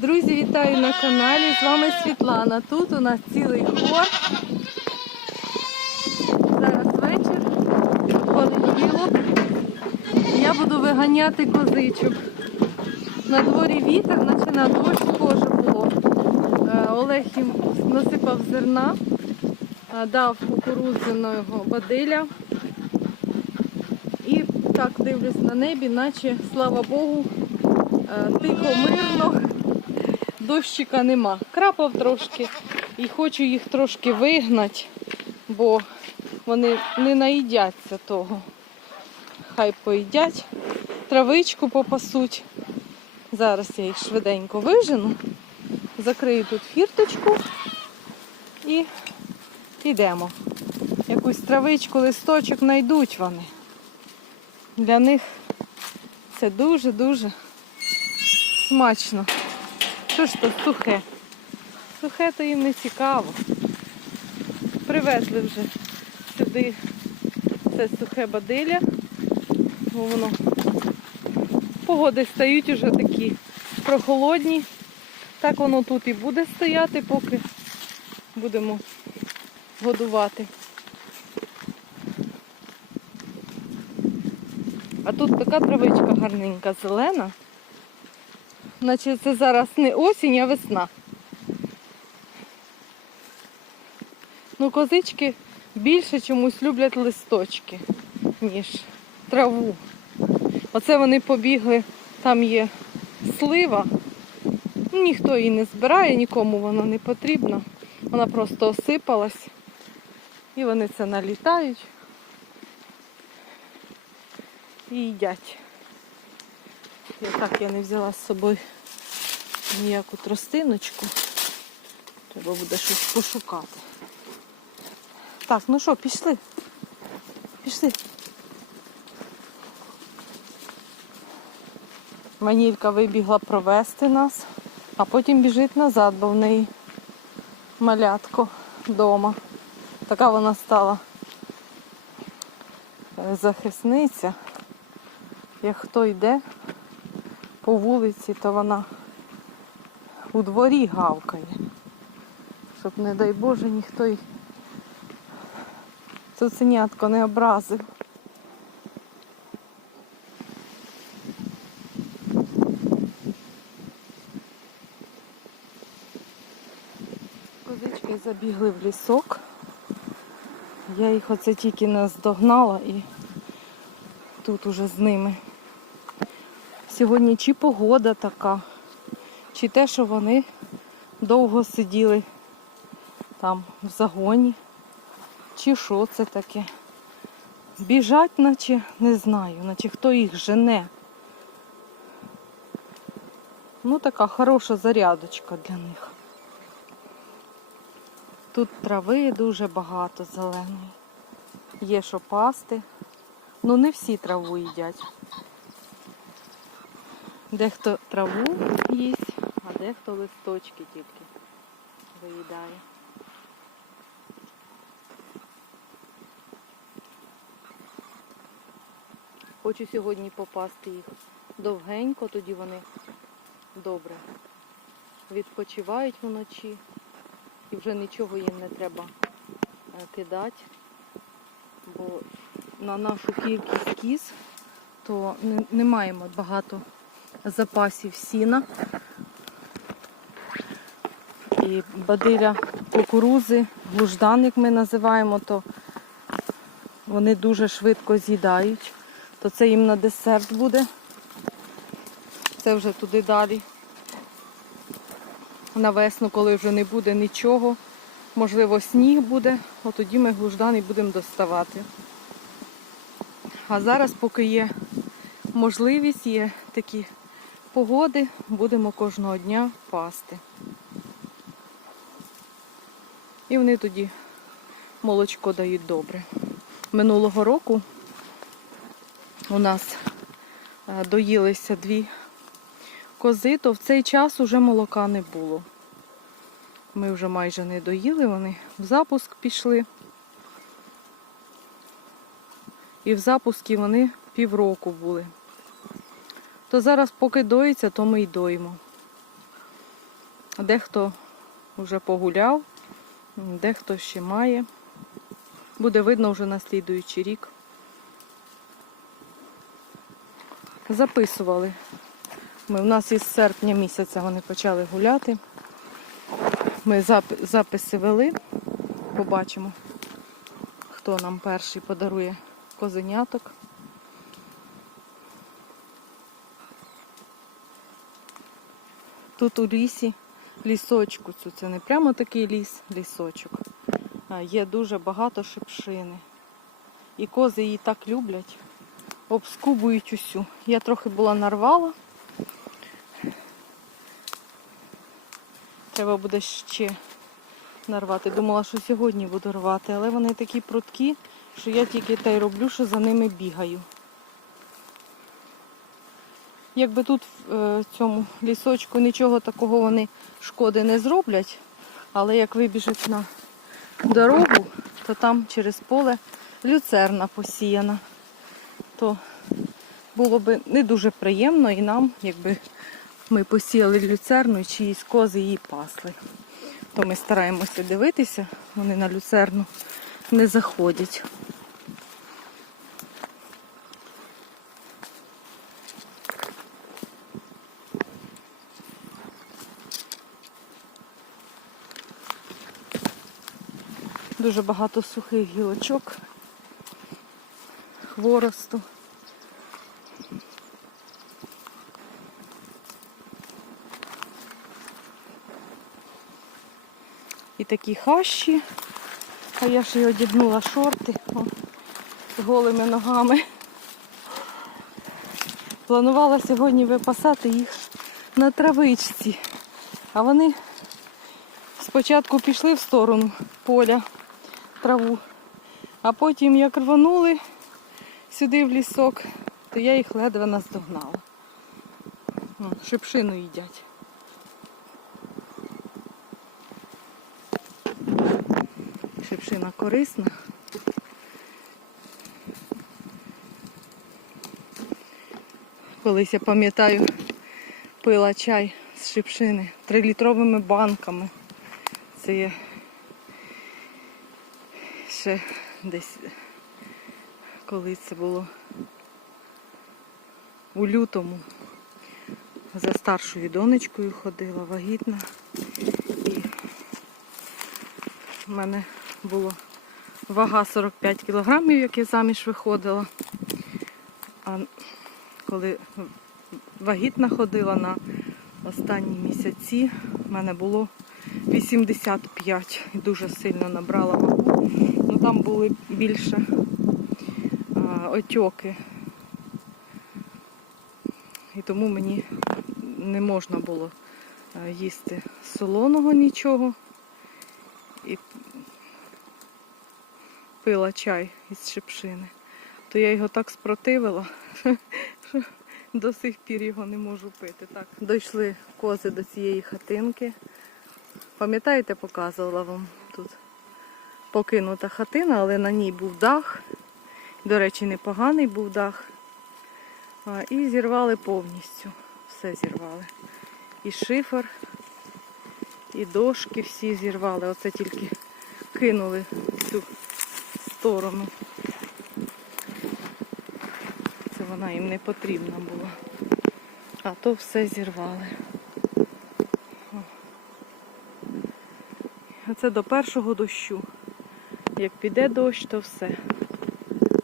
Друзі, вітаю на каналі. З вами Світлана. Тут у нас цілий хор. Зараз вечір, понеділок. Я буду виганяти козичок. На дворі вітер, наче на дощ схоже було. Е, Олег їм насипав зерна, е, дав кукурудзяного бадиля. І так дивлюсь на небі, наче, слава Богу, е, тихо, мирно, дощика нема. Крапав трошки і хочу їх трошки вигнати, бо вони не наїдяться того. Хай поїдять, травичку попасуть. Зараз я їх швиденько вижену, закрию тут фірточку і йдемо. Якусь травичку, листочок знайдуть вони. Для них це дуже-дуже смачно. Що ж то сухе? Сухе то їм не цікаво. Привезли вже сюди це сухе бадилля. Бо воно погоди стають уже такі прохолодні. Так воно тут і буде стояти, поки будемо годувати. А тут така травичка гарненька, зелена. Наче це зараз не осінь, а весна. Ну, козички більше чомусь люблять листочки, ніж траву. Оце вони побігли, там є слива. Ну, Ніхто її не збирає, нікому вона не потрібна. Вона просто осипалась. І вони це налітають і їдять. І так я не взяла з собою ніяку тростиночку. Треба буде щось пошукати. Так, ну що, пішли? Пішли. Манілька вибігла провести нас, а потім біжить назад, бо в неї малятко вдома. Така вона стала е, захисниця. Як хто йде по вулиці, то вона у дворі гавкає. Щоб, не дай Боже, ніхто й цуценятко не образив. Козички забігли в лісок. Я їх оце тільки наздогнала і тут уже з ними. Сьогодні чи погода така, чи те, що вони довго сиділи там в загоні, чи що це таке. Біжать, наче не знаю, наче хто їх жене. Ну, така хороша зарядочка для них. Тут трави дуже багато зеленої. Є що пасти. Ну не всі траву їдять. Дехто траву їсть, а дехто листочки тільки виїдає. Хочу сьогодні попасти їх довгенько, тоді вони добре відпочивають вночі і вже нічого їм не треба е, кидати, бо на нашу кількість кіз то не, не маємо багато запасів сіна. І бадиля кукурузи, глуждан, як ми називаємо, то вони дуже швидко з'їдають. То це їм на десерт буде. Це вже туди далі. На весну, коли вже не буде нічого, можливо, сніг буде, от тоді ми і будемо доставати. А зараз, поки є можливість, є такі погоди, будемо кожного дня пасти. І вони тоді молочко дають добре. Минулого року у нас е, доїлися дві кози, то в цей час уже молока не було. Ми вже майже не доїли, вони в запуск пішли. І в запуску вони півроку були. То зараз, поки доїться, то ми й доїмо. Дехто вже погуляв, дехто ще має. Буде видно вже на слідуючий рік. Записували. Ми, у нас із серпня місяця вони почали гуляти. Ми зап- записи вели. Побачимо, хто нам перший подарує козеняток. Тут у лісі, лісочку, це не прямо такий ліс, лісочок. Є дуже багато шипшини. І кози її так люблять, обскубують усю. Я трохи була нарвала. Треба буде ще нарвати. Думала, що сьогодні буду рвати, але вони такі прудкі, що я тільки те й роблю, що за ними бігаю. Якби тут в е, цьому лісочку нічого такого вони шкоди не зроблять, але як вибіжуть на дорогу, то там через поле люцерна посіяна. То було б не дуже приємно і нам, якби ми посіяли люцерну чиїсь кози її пасли. То ми стараємося дивитися, вони на люцерну не заходять. Дуже багато сухих гілочок, хворосту. І такі хащі. А я ж і одягнула шорти о, з голими ногами. Планувала сьогодні випасати їх на травичці. А вони спочатку пішли в сторону поля траву, а потім як рванули сюди в лісок, то я їх ледве наздогнала. Вон, Шипшину їдять. Шипшина корисна. Колись я пам'ятаю, пила чай з шипшини трилітровими банками. Це я ще десь коли це було у лютому. За старшою донечкою ходила, вагітна. І в мене було вага 45 кілограмів, як я заміж виходила. А коли вагітна ходила на останні місяці, в мене було 85 і дуже сильно набрала там були більше а, отьоки. І тому мені не можна було а, їсти солоного нічого. І пила чай із шипшини. То я його так спротивила, що до сих пір його не можу пити. Так, дійшли кози до цієї хатинки. Пам'ятаєте, показувала вам тут покинута хатина, але на ній був дах. До речі, непоганий був дах. І зірвали повністю. Все зірвали. І шифер, і дошки всі зірвали. Оце тільки кинули в цю сторону. Це вона їм не потрібна була. А то все зірвали. А це до першого дощу. Як піде дощ, то все.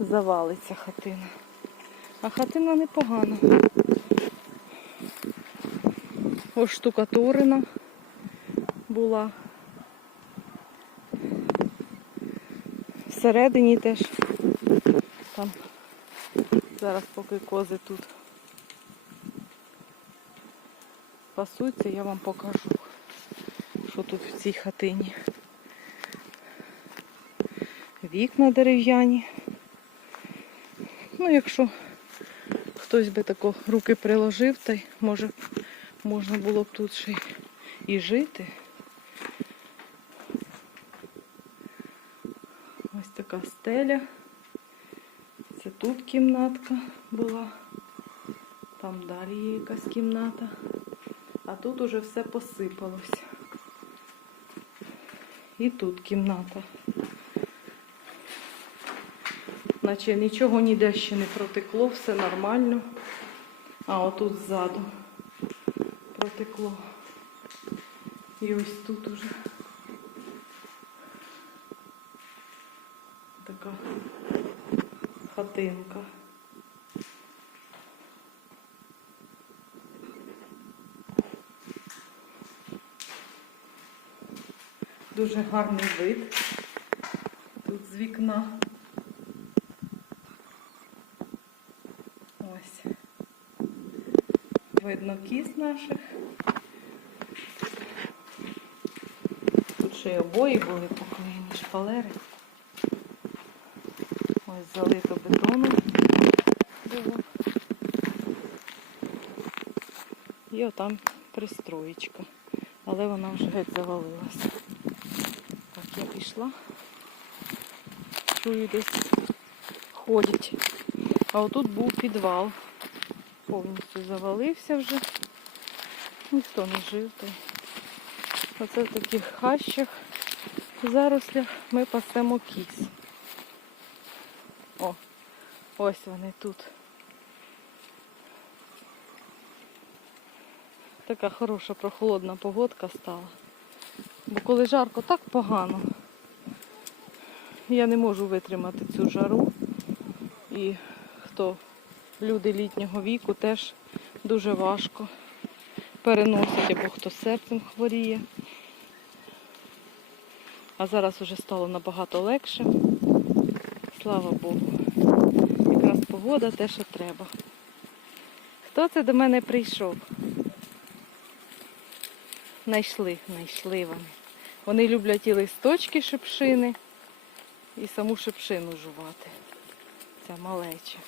Завалиться хатина. А хатина непогана. Ось штукатурина була. Всередині теж там зараз поки кози тут пасуться, я вам покажу, що тут в цій хатині. Вікна дерев'яні. Ну, якщо хтось би тако руки приложив, то й може можна було б тут ще і жити. Ось така стеля. Це тут кімнатка була. Там далі є якась кімната. А тут уже все посипалось. І тут кімната. Наче нічого ніде ще не протекло, все нормально. А отут ззаду протекло. І ось тут уже така хатинка. Дуже гарний вид тут з вікна. Видно кіс наших. Тут ще й обої були поклеєні, шпалери. Ось залито бетоном. І отам пристроєчка. Але вона вже геть завалилася. Так, я пішла. Чую десь ходять. А отут був підвал. Повністю завалився вже. Ніхто не жив. То. Оце в таких хащах, зарослях ми пасемо кіс. О, ось вони тут. Така хороша прохолодна погодка стала. Бо коли жарко, так погано. Я не можу витримати цю жару. І хто люди літнього віку теж дуже важко переносить, або хто серцем хворіє. А зараз уже стало набагато легше. Слава Богу. Якраз погода те, що треба. Хто це до мене прийшов? Найшли, знайшли вони. Вони люблять і листочки шипшини, і саму шипшину жувати. Ця малеча.